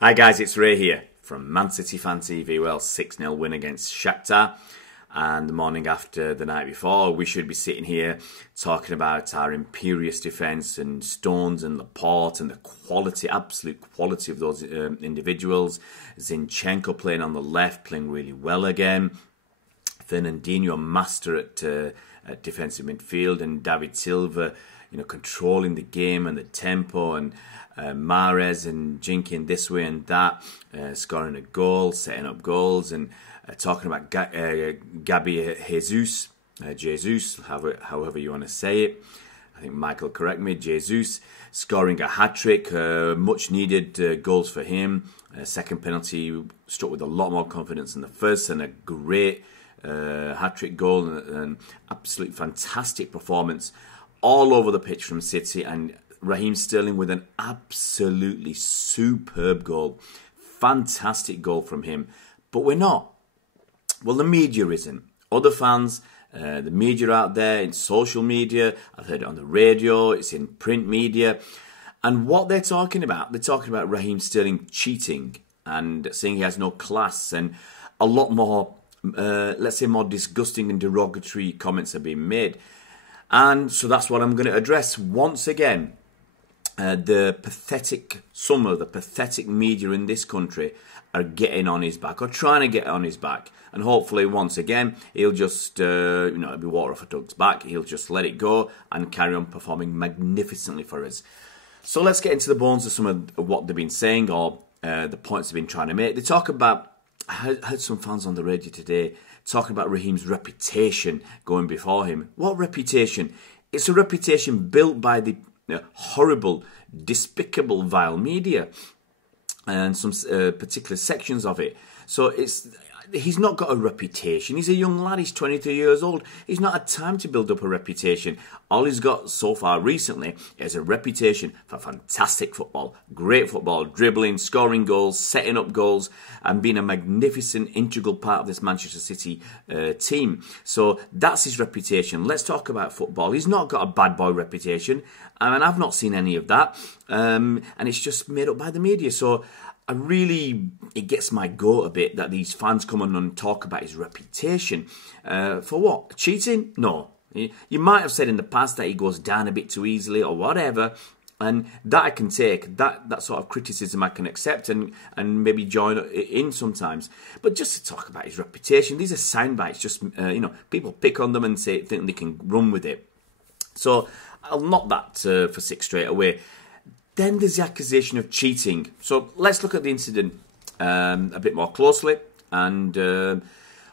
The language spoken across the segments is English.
Hi guys, it's Ray here from Man City Fan TV. Well, 6-0 win against Shakhtar, and the morning after the night before, we should be sitting here talking about our imperious defence and Stones and Laporte and the quality, absolute quality of those individuals. Zinchenko playing on the left, playing really well again. Fernandinho, a master at defensive midfield, and David Silva, controlling the game and the tempo, and Mahrez and jinking this way and that, scoring a goal, setting up goals, and talking about Gabi Jesus, however you want to say it. I think Michael correct me. Jesus scoring a hat-trick, much needed goals for him. Second penalty struck with a lot more confidence than the first, and a great hat-trick goal, and absolute fantastic performance all over the pitch from City, and Raheem Sterling with an absolutely superb goal. Fantastic goal from him. But we're not. Well, the media isn't. Other fans, the media out there in social media, I've heard it on the radio, it's in print media, and what they're talking about Raheem Sterling cheating and saying he has no class, and a lot more, let's say, more disgusting and derogatory comments are being made. And so that's what I'm going to address once again. Some of the pathetic media in this country are getting on his back, or trying to get on his back. And hopefully, once again, he'll just, it'll be water off a duck's back. He'll just let it go and carry on performing magnificently for us. So let's get into the bones of some of what they've been saying, or the points they've been trying to make. They talk about, I heard some fans on the radio today talking about Raheem's reputation going before him. What reputation? It's a reputation built by the horrible, despicable, vile media and some particular sections of it. So he's not got a reputation. He's a young lad. He's 23 years old. He's not had time to build up a reputation. All he's got so far recently is a reputation for fantastic football, great football, dribbling, scoring goals, setting up goals, and being a magnificent, integral part of this Manchester City team. So that's his reputation. Let's talk about football. He's not got a bad boy reputation, and I've not seen any of that. And it's just made up by the media. So it gets my goat a bit that these fans come on and talk about his reputation. For what? Cheating? No. You might have said in the past that he goes down a bit too easily or whatever, and that I can take. That sort of criticism I can accept and maybe join in sometimes. But just to talk about his reputation, these are sound bites. Just, people pick on them and think they can run with it. So I'll knock that for six straight away. Then there's the accusation of cheating. So let's look at the incident a bit more closely. And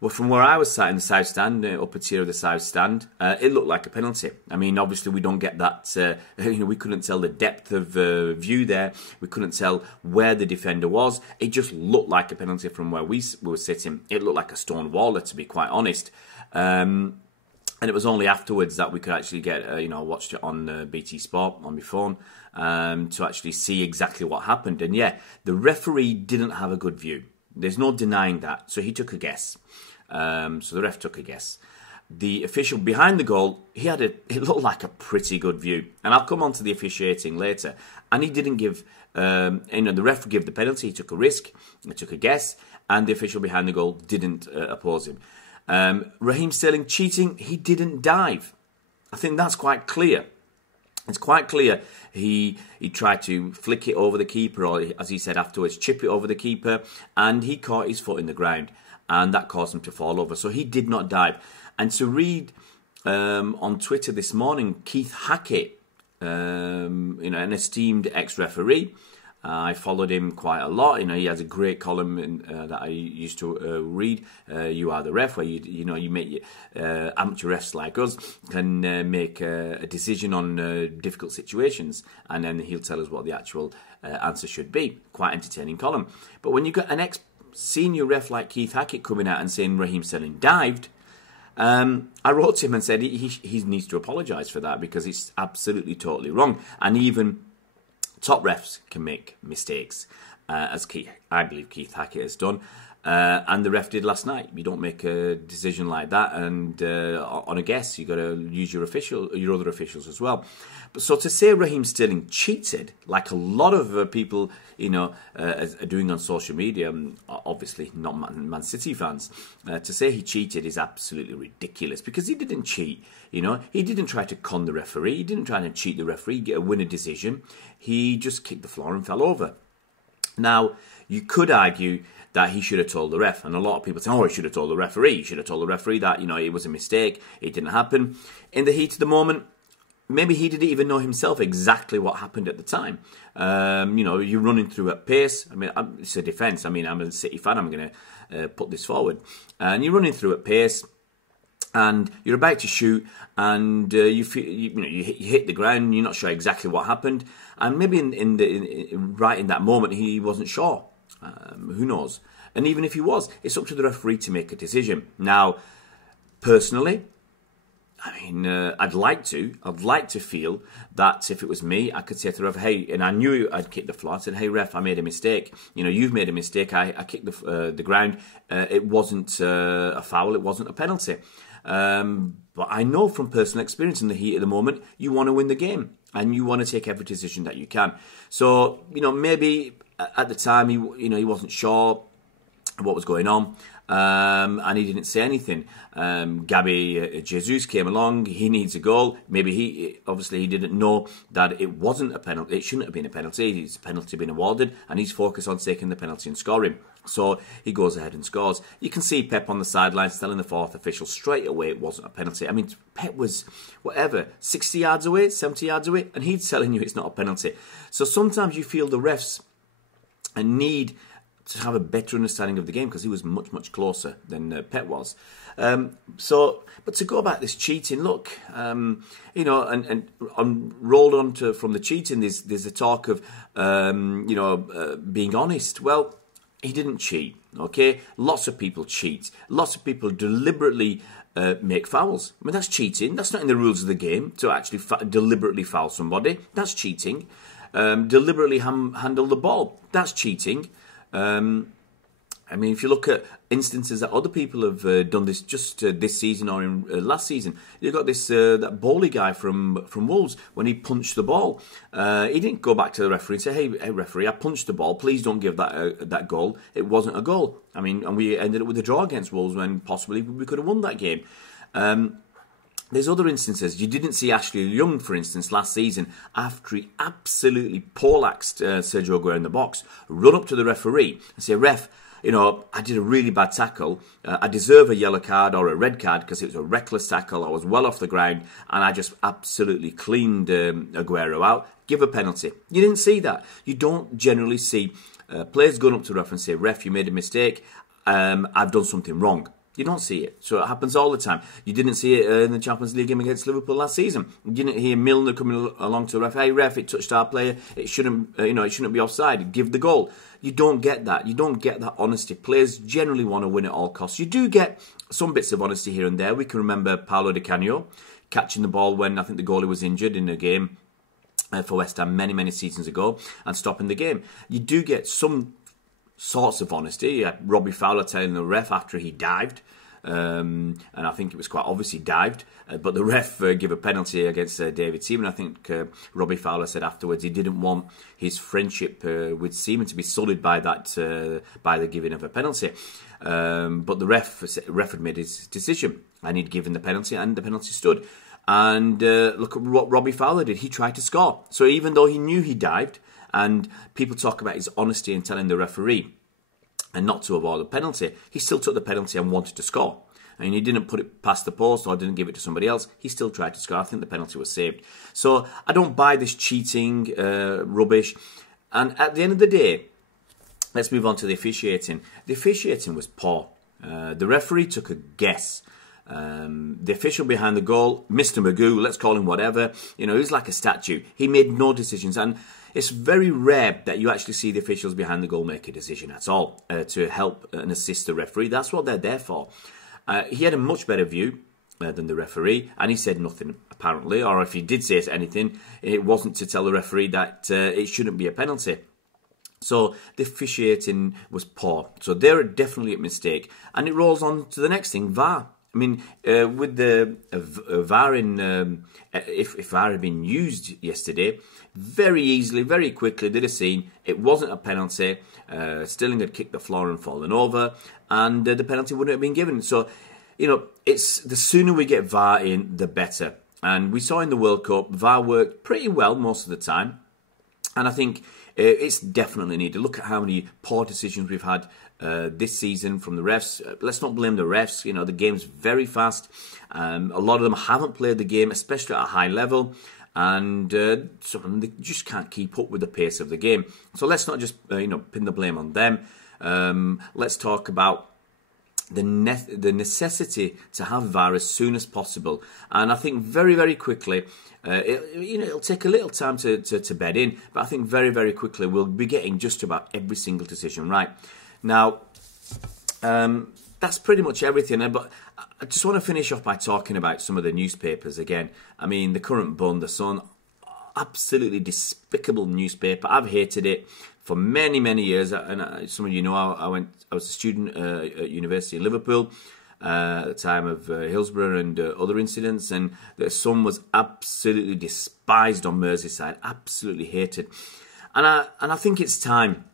well, from where I was sat in the south stand, upper tier of the south stand, it looked like a penalty. I mean, obviously we don't get that. We couldn't tell the depth of view there. We couldn't tell where the defender was. It just looked like a penalty from where we were sitting. It looked like a stone waller, to be quite honest. And it was only afterwards that we could actually get, watched it on BT Sport on my phone to actually see exactly what happened. And yeah, the referee didn't have a good view. There's no denying that. So he took a guess. So the ref took a guess. The official behind the goal, it looked like a pretty good view. And I'll come on to the officiating later. And he didn't give, the ref gave the penalty. He took a risk. He took a guess. And the official behind the goal didn't oppose him. Raheem Sterling cheating, he didn't dive. I think that's quite clear. It's quite clear he tried to flick it over the keeper, or as he said afterwards, chip it over the keeper, and he caught his foot in the ground, and that caused him to fall over. So he did not dive. And to read on Twitter this morning, Keith Hackett, an esteemed ex-referee, I followed him quite a lot. He has a great column that I used to read. You Are the Ref, where you make amateur refs like us can make a decision on difficult situations, and then he'll tell us what the actual answer should be. Quite entertaining column. But when you got an ex-senior ref like Keith Hackett coming out and saying Raheem Sterling dived, I wrote to him and said he needs to apologise for that, because it's absolutely totally wrong, and even top refs can make mistakes, as I believe Keith Hackett has done. And the ref did last night. You don't make a decision like that, and on a guess, you've got to use your other officials as well. But so to say Raheem Sterling cheated, like a lot of people, are doing on social media, obviously not Man City fans, to say he cheated is absolutely ridiculous, because he didn't cheat. He didn't try to con the referee. He didn't try to cheat the referee, win a decision. He just kicked the floor and fell over. Now, you could argue that he should have told the ref, and a lot of people say, he should have told the referee. He should have told the referee that, it was a mistake. It didn't happen. In the heat of the moment, maybe he didn't even know himself exactly what happened at the time. You're running through at pace. I mean, it's a defence. I mean, I'm a City fan. I'm going to put this forward. And you're running through at pace, and you're about to shoot, and you hit the ground. You're not sure exactly what happened, and maybe right in that moment he wasn't sure. Who knows? And even if he was, it's up to the referee to make a decision. Now, personally, I mean, I'd like to feel that if it was me, I could say to the ref, hey, and I knew I'd kicked the floor. I said, hey, ref, I made a mistake. You've made a mistake. I kicked the ground. It wasn't a foul. It wasn't a penalty. But I know from personal experience, in the heat of the moment, you want to win the game, and you want to take every decision that you can. So, maybe at the time he wasn't sure what was going on. And he didn't say anything. Gabby Jesus came along. He needs a goal. Maybe he didn't know that it wasn't a penalty. It shouldn't have been a penalty. His penalty been awarded, and he's focused on taking the penalty and scoring. So he goes ahead and scores. You can see Pep on the sidelines telling the fourth official straight away it wasn't a penalty. I mean, Pep was 60 yards away, 70 yards away, and he's telling you it's not a penalty. So sometimes you feel the refs need to have a better understanding of the game, because he was much, much closer than Pep was. But to go about this cheating, look, and rolled on from the cheating, there's a talk of, being honest. Well, he didn't cheat, okay? Lots of people cheat. Lots of people deliberately make fouls. I mean, that's cheating. That's not in the rules of the game, to actually deliberately foul somebody. That's cheating. Deliberately handle the ball. That's cheating. I mean, if you look at instances that other people have done this just this season or in last season, you've got this that Bowley guy from Wolves, when he punched the ball. He didn't go back to the referee and say, hey referee, I punched the ball. Please don't give that goal. It wasn't a goal. I mean, and we ended up with a draw against Wolves when possibly we could have won that game. There's other instances. You didn't see Ashley Young, for instance, last season, after he absolutely poleaxed Sergio Aguero in the box, run up to the referee and say, ref, I did a really bad tackle. I deserve a yellow card or a red card because it was a reckless tackle. I was well off the ground and I just absolutely cleaned Aguero out. Give a penalty. You didn't see that. You don't generally see players going up to the ref and say, ref, you made a mistake. I've done something wrong. You don't see it. So it happens all the time. You didn't see it in the Champions League game against Liverpool last season. You didn't hear Milner coming along to the ref. Hey, ref, it touched our player. It shouldn't, it shouldn't be offside. Give the goal. You don't get that. You don't get that honesty. Players generally want to win at all costs. You do get some bits of honesty here and there. We can remember Paulo Di Canio catching the ball when I think the goalie was injured in a game for West Ham many, many seasons ago and stopping the game. You do get some sorts of honesty. You had Robbie Fowler telling the ref after he dived, and I think it was quite obvious he dived, but the ref gave a penalty against David Seaman. I think Robbie Fowler said afterwards he didn't want his friendship with Seaman to be sullied by that, by the giving of a penalty. But the ref had made his decision, and he'd given the penalty, and the penalty stood. And look at what Robbie Fowler did. He tried to score. So even though he knew he dived, and people talk about his honesty in telling the referee and not to award a penalty, he still took the penalty and wanted to score. I mean, he didn't put it past the post or didn't give it to somebody else. He still tried to score. I think the penalty was saved. So I don't buy this cheating rubbish. And at the end of the day, let's move on to the officiating. The officiating was poor. The referee took a guess. The official behind the goal, Mr. Magoo, let's call him whatever, he's like a statue. He made no decisions, and it's very rare that you actually see the officials behind the goal make a decision at all to help and assist the referee. That's what they're there for. He had a much better view than the referee, and he said nothing, apparently, or if he did say anything, it wasn't to tell the referee that it shouldn't be a penalty. So the officiating was poor. So they're definitely a mistake. And it rolls on to the next thing, VAR. I mean, with the VAR if VAR had been used yesterday, very easily, very quickly, they'd have seen it wasn't a penalty. Sterling had kicked the floor and fallen over, and the penalty wouldn't have been given. So, it's the sooner we get VAR in, the better. And we saw in the World Cup, VAR worked pretty well most of the time. And I think it's definitely needed. Look at how many poor decisions we've had this season from the refs. Let's not blame the refs. The game's very fast. A lot of them haven't played the game, especially at a high level. And some of them, they just can't keep up with the pace of the game. So let's not just pin the blame on them. Let's talk about the necessity to have VAR as soon as possible. And I think very, very quickly, it'll take a little time to bed in, but I think very, very quickly we'll be getting just about every single decision right. Now, that's pretty much everything. But I just want to finish off by talking about some of the newspapers again. I mean, the current Bun, the Sun, absolutely despicable newspaper. I've hated it for many, many years. And some of you know, I was a student at University of Liverpool at the time of Hillsborough and other incidents, and the Sun was absolutely despised on Merseyside, absolutely hated. And I think it's time.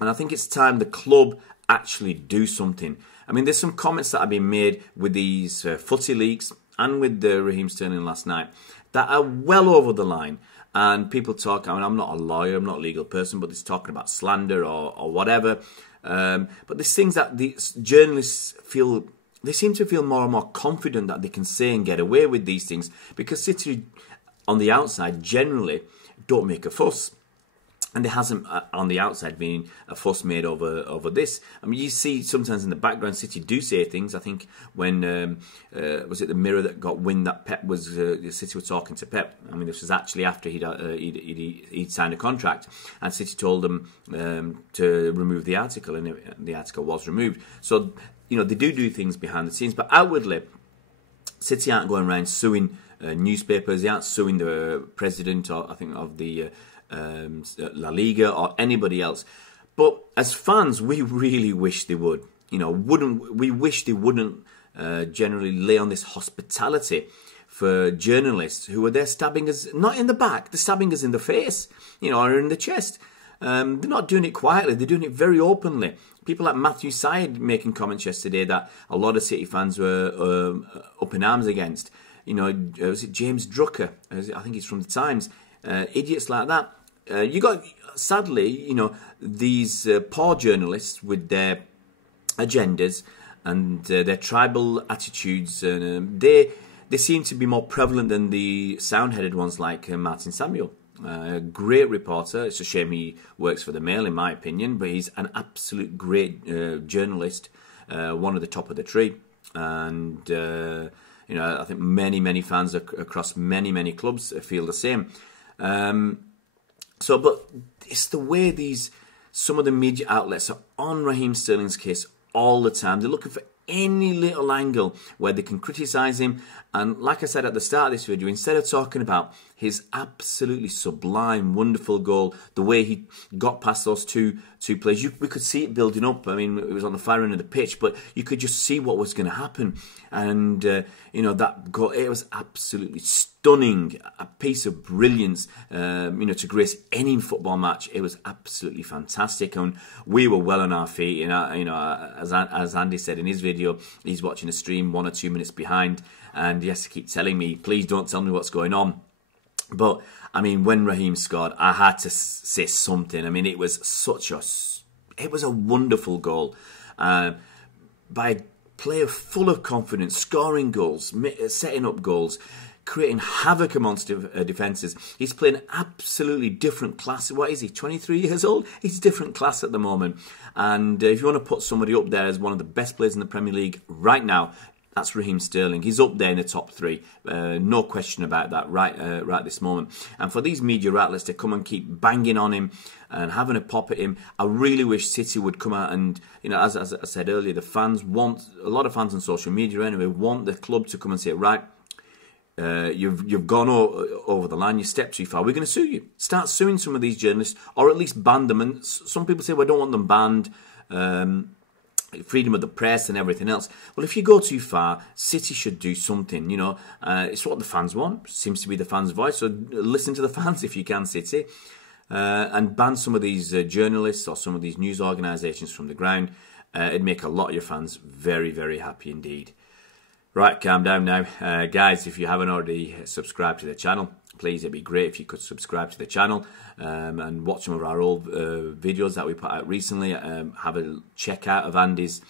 And I think it's time the club actually do something. I mean, there's some comments that have been made with these footy leaks and with Raheem Sterling last night that are well over the line. And people talk, I mean, I'm not a lawyer, I'm not a legal person, but it's talking about slander or whatever. But there's things that the journalists feel, they seem to feel more and more confident that they can say and get away with these things, because City, on the outside, generally don't make a fuss. And there hasn't, on the outside, been a fuss made over this. I mean, you see sometimes in the background, City do say things. I think when, was it the Mirror that got wind that Pep was, City were talking to Pep. I mean, this was actually after he'd signed a contract. And City told him to remove the article, and the article was removed. So, they do things behind the scenes. But outwardly, City aren't going around suing newspapers. They aren't suing the president, of the La Liga or anybody else. But as fans, we really wish they would. We wish they wouldn't generally lay on this hospitality for journalists who are there stabbing us, not in the back, they're stabbing us in the face, or in the chest. They're not doing it quietly, they're doing it very openly. People like Matthew Syed making comments yesterday that a lot of City fans were up in arms against. Was it James Drucker? I think he's from the Times. Idiots like that. You got, sadly, these poor journalists with their agendas and their tribal attitudes, and they seem to be more prevalent than the sound-headed ones like Martin Samuel. Great reporter. It's a shame he works for the Mail, in my opinion, but he's an absolute great journalist, one of the top of the tree. And, I think many fans across many clubs feel the same. But it's the way some of the media outlets are on Raheem Sterling's case all the time. They're looking for any little angle where they can criticise him. And like I said at the start of this video, instead of talking about his absolutely sublime, wonderful goal, the way he got past those two players, we could see it building up. I mean, it was on the far end of the pitch, but you could just see what was going to happen. And, that goal, it was absolutely stunning, a piece of brilliance, to grace any football match. It was absolutely fantastic, and we were well on our feet. As Andy said in his video, he's watching a stream 1 or 2 minutes behind, and he has to keep telling me, please don't tell me what's going on. But, I mean, when Raheem scored, I had to say something. I mean, it was a wonderful goal by a player full of confidence, scoring goals, setting up goals, creating havoc amongst defences. He's playing absolutely different class. What is he, 23 years old? He's different class at the moment. And if you want to put somebody up there as one of the best players in the Premier League right now, that's Raheem Sterling. He's up there in the top 3. No question about that right this moment. And for these media outlets to come and keep banging on him and having a pop at him, I really wish City would come out and, as I said earlier, a lot of fans on social media anyway, want the club to come and say, right, you've gone over the line, you stepped too far, we're going to sue you. Start suing some of these journalists, or at least ban them. And some people say, well, I don't want them banned, freedom of the press and everything else. Well, if you go too far, City should do something, you know. It's what the fans want, seems to be the fans' voice, so listen to the fans if you can, City. And ban some of these journalists or some of these news organisations from the ground. It'd make a lot of your fans very, very happy indeed. Right, calm down now. Guys, if you haven't already subscribed to the channel, please, it'd be great if you could subscribe to the channel and watch some of our old videos that we put out recently. Have a check out of Andy's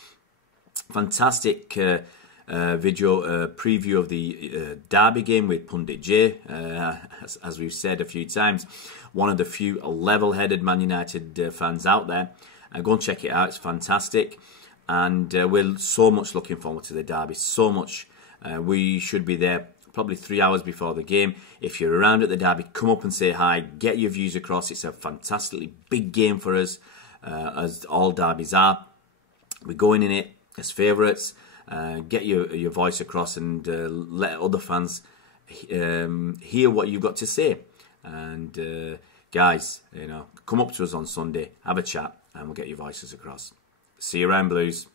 fantastic video preview of the Derby game with Pundit J. As we've said a few times, one of the few level-headed Man United fans out there. Go and check it out, it's fantastic. And we're so much looking forward to the derby, so much. We should be there probably 3 hours before the game. If you're around at the derby, come up and say hi, get your views across. It's a fantastically big game for us, as all derbies are. We're going in it as favourites. Get your voice across and let other fans hear what you've got to say. And guys, you know, come up to us on Sunday, have a chat, and we'll get your voices across. See you around, Blues.